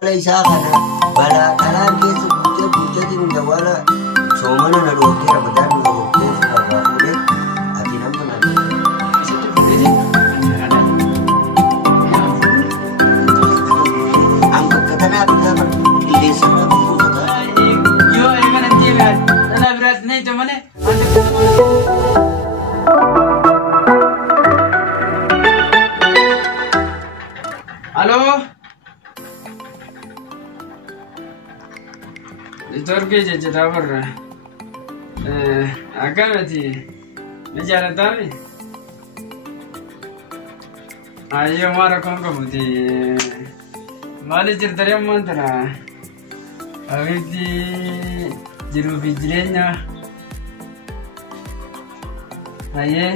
Isa kana bala kalaan keessa bulchatiin dawala soomana na dhoofee Ramadaan na dhoofee irraa fuudhee ati nama naan amma katanaa bitaa bar qilleensarraa buufata yoo eegana deebi'an dhala biraatti na ija malee halo Torque jechita barra akkamati ni jaalatami ayyo mara konko muti mali jirtare mantana awitti jiru fi jireenya ayye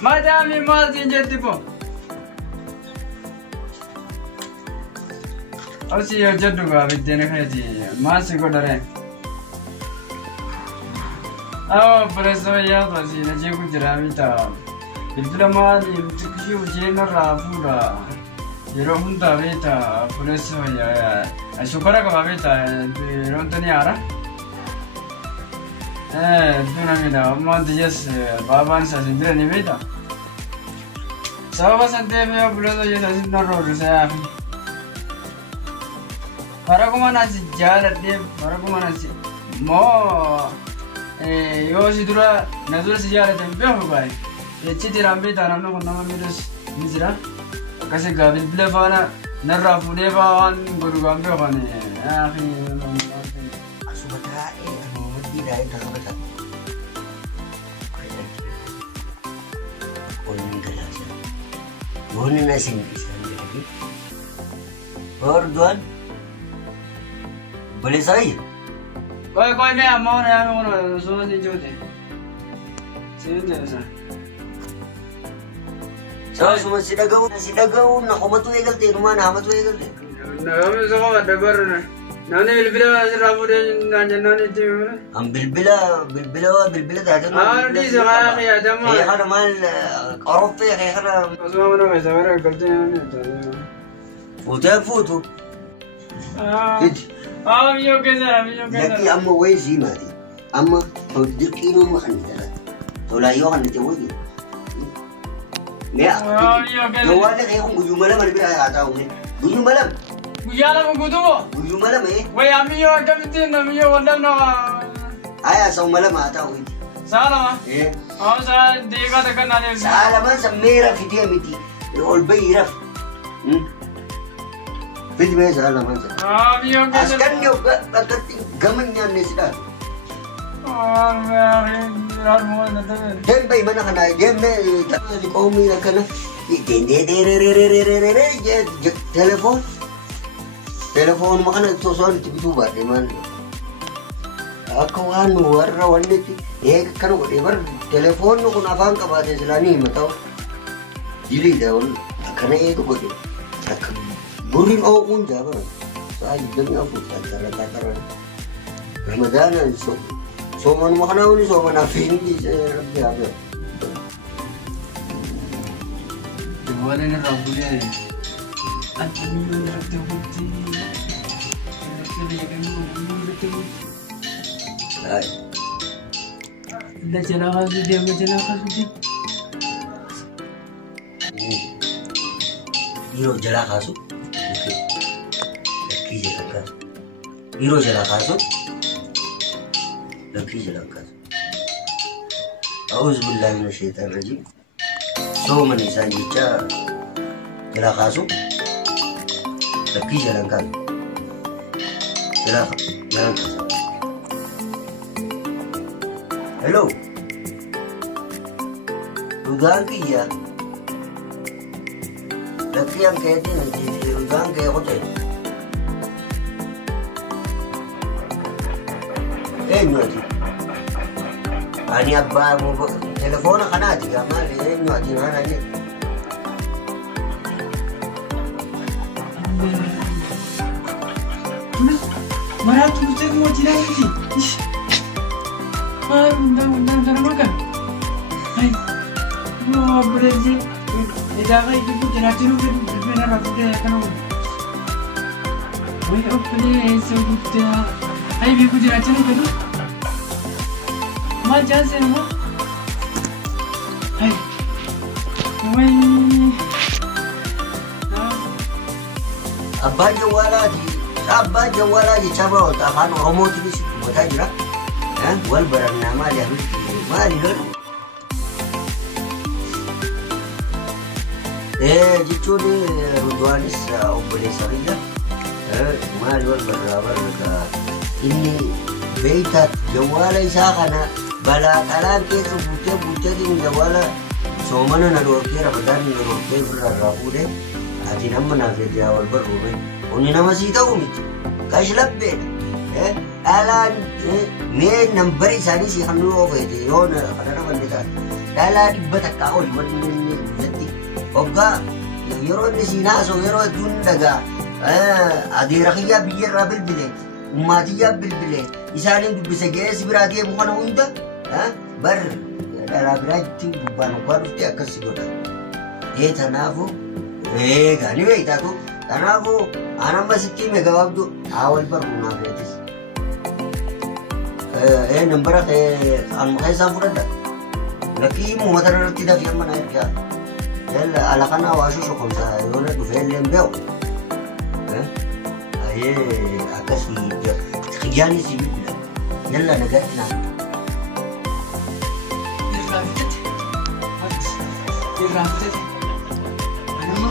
madami malti jettipo Osi yo jaddu ga biddene khayti masi ko dare aw preso ya to si na je ku jirami ta bidla ma ni tikshi uje na rafura yero hunda beta preso ya ashukara ka beta rontani ara duna mina amma dijes baban sa sindre ni beta sawa sante me preso ya sinna ro sa Parakumana si jalan dia, parakumana si mau yo si dura nazar si jalan tempe apa baik. Citi rambi tanam na kona mirus misra. Kasih gabil bela fana narra fude fan guru gambe fane. Akhi. Asubata mati dai dhagabata. Koin galas. Boni nasi lagi. Or duan boleh saya? Koi me amau na amau na sudah ni jodoh. Sini ni asa. So semua sidagau na komatu egal te rumah na hamatu egal te. Na kami semua ada baru na. Nani bilbila rabu deh nani tu. Am bilbila dah ada. Di sekarang ya jam. Kayak ada mal Eropa kayak ada. Semua mana macam mana kerja ni. Foto. Amiyo kena. Laki amma way zimadi. Amma dirkino makan dala. Tola yo kan te wogi. Ya. Amiyo kena. Jawale kayak guyu malam ada bila atau ni. Guyu malam. Guyala mengkudu mo. Guyu malam Wei amiyo kamitin amiyo wala na. Aya sa malam atau ni. Salah ma. Sa dega dekat nade. Salah man sa mera fitia miti. Ol bayiraf. Jadi macam salah macam. Amiyo kena. Askan yo bakat gamannya ni sudah. Dem bay mana kana dem di komi na kana. Telepon makana soal itu ba de man. Aku anu warna wanne ti. Kan whatever telepon no kuna fang ka ba de selani matau. Jadi dah kana itu ko. Burin o unja ba. Sai demi aku cara Ramadan so man makana ni so man afin di rabbi abe. Wala na rabu deh. At ano yung nagtabuti? Ay. Dah jalan kasu dia, Iro jala kasu. Iro jala kasu. Laki jala kasu. Auzubillahi minasyaitanir rajim. So manisa jicha jala kasu. Laki jala kasu. Jala kasu. Hello. Rudan kiya. Laki yang कहते हैं जी रुदान के होते news ani abba mo telefono kanati gamali news mana ni Mana tu cek mau jiran ni? Undang makan. Hai, yo berarti إذا غيب جناتين وبين رفضها كانوا ويأكل سوتها هاي بيكو جناتين وكذا ما جازين ما هاي وين أبا جوالاتي شباب وتأخذ رموتي بس وتاجرة والبرنا ما له ما له جتوني رضوانس أو بليسارية ما له البرا إني بيتات جوالي ساخنا بلا كلام كيس بوجة من جوالا سومنا ندوركي رمضان ندوركي برا أتي نمنا في جوال برا وننا مسيطة وميت كاش لبينا الآن مين نمبري ساني سي خمنو أوفيتي يون خلنا بندتا لا دبتك أول من زدي أوكا يرو نسيناس ويرو دون دعا أديرخيا بيجر بالبلاد وماتيا بالبلاد إسانين بسجاس برادي مخنا وندا بر لا براجتي بانوكارو تأكسي كذا تنافو غني ويتاكو تنافو أنا مسكين مجاوبدو أول برمونا بيتس نمبرك المخيس أفردا لكن مو مثلا كده في يوم نايركا يلا على قناة واشو شو خمسة يونا دفعين لين بيو هي أكاسي خياني سيبي بلا يلا نقاتنا الرابطة أنا ما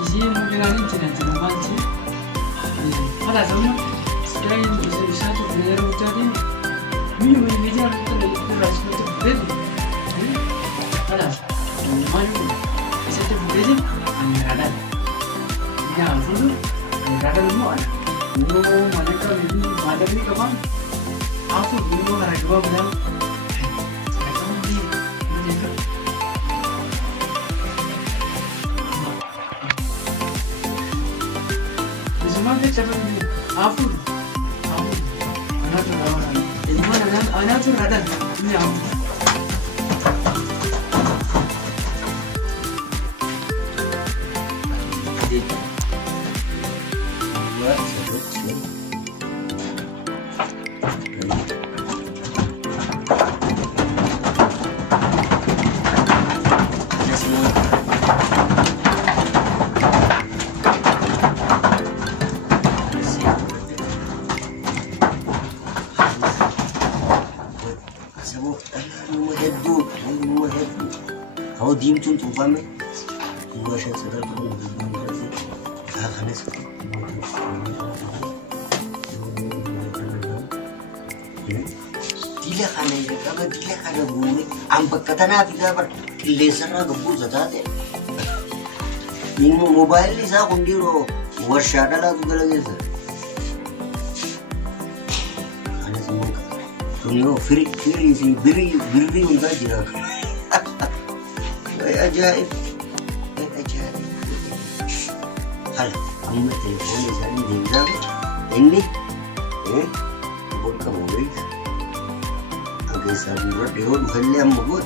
يصير ممكن أن ينتهي نبانتي هذا زمان سكاين يسافر في الرابطة مين من يجي على الرابطة بدي خلاص ما يقول يسافر بدي أنا هذا يا أفضل هذا مو أنا مو ما نكمل ما دبي كمان أفضل مو أنا كمان بدل ما في سبب أفضل أنا ترى أنا ترى هذا يا هو ديم تون تفهمي هو شيء صدق خلاص ديله خانه يكما ديله خانه بومي ام بكتنا في دابر اللي سرا غبو زتاته من موبايل لسا كونديرو ورشاده لا تدلجه انا سمعت تونيو فري في بري وندا جرا أجائب هلا أما التليفون يسألني دينزاغ إني أقول كموريس أنك يسألني رد يهود وخلي أم مقود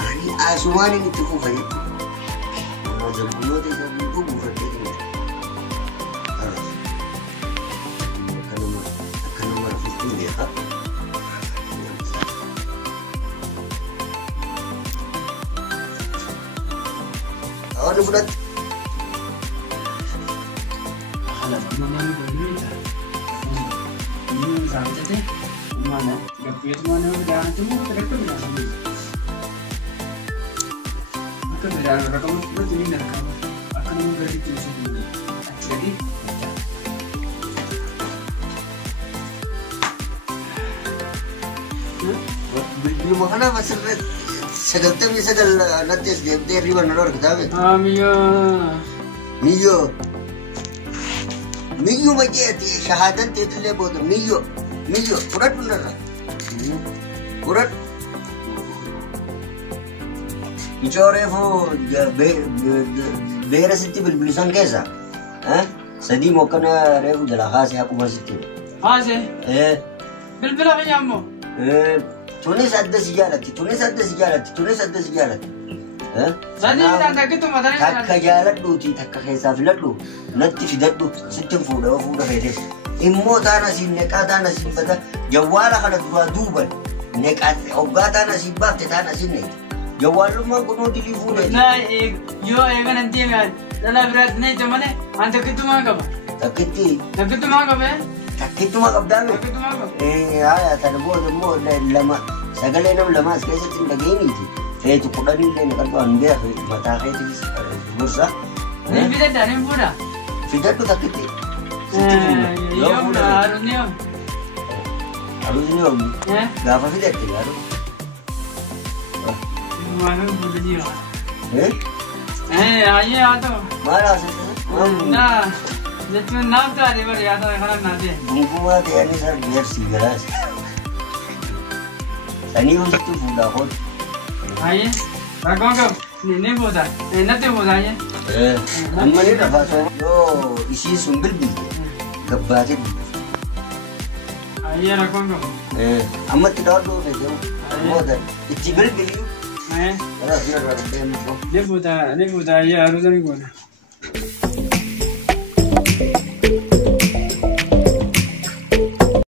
أنا أسواني نتفو خليك أنا زلبيوت يسألني دوب وخليك خلاص أكلم رفضتين بيخا أنا بدأت خلاص ما نقول ini sampai tadi mana gapit mana udah cuma terkait dengan maka dari rakam itu jadi nakam akan memberi tujuan ini jadi belum mana masih segalnya misal nanti dia riba nolor kita be ميو مجيتي شهادتي تلي بود ميو فرد نرى فرد يشورفو بيرسيتي بالبلسان كذا ها سدي موكنا ريفو جلا خاص حكومة ستي خاصة بالبلا بني عمو تونس أدى سجالتي Sani dan takkitu matani. Takka jaaladhuuti takka keessaa filadhu natti fidadhu sittin fuudha fedhe. Immoo taana siin neqaa taana siin bata jawwaala kana duraa duuban neqaa hoggaa taana siin baafte taana siin neqe. Jawwaalummaan kunoo dilii fuudha. Yoo eegan hin deeman dhala biraatti neecha malee an takkittumaa qaba. Takkittumaa qabee. Takkittumaa qabdaame. Takkittumaa qaba. Haa sana booda immoo lama sagalee nam lamaas keessatti hin dhageenyiiti. Feetu kudhanii illee qalbii waan beeku mataa feetis gorsa. Ni fidadda ni fuudha. Fidadhu takkitti. Yoo fuudha haruunni yoo. Haruunni yoo gaafa fidadde yaadu. Maalum fuudha jiru. Ayyee haa ta'u. Maal haasofte? Naa jechuun naaf taate bari haa ta'u kana naa ta'e. Gungumaa ta'e ani isaan geersii galaas. Sanii hojjetu fuudhaaf oolu. Aye, rakkoon qabu ni fuuta natti fuuta aye. Amma ni rafaa soo yoo ishii sun bilbilte gabbaatee bilbilte. Aye rakkoon qabu. Amma itti daawwadhu feetee booda itti bilbiliyu. Aye. Gara asirra deemu. Ni fuuta aye haruusa ni goona.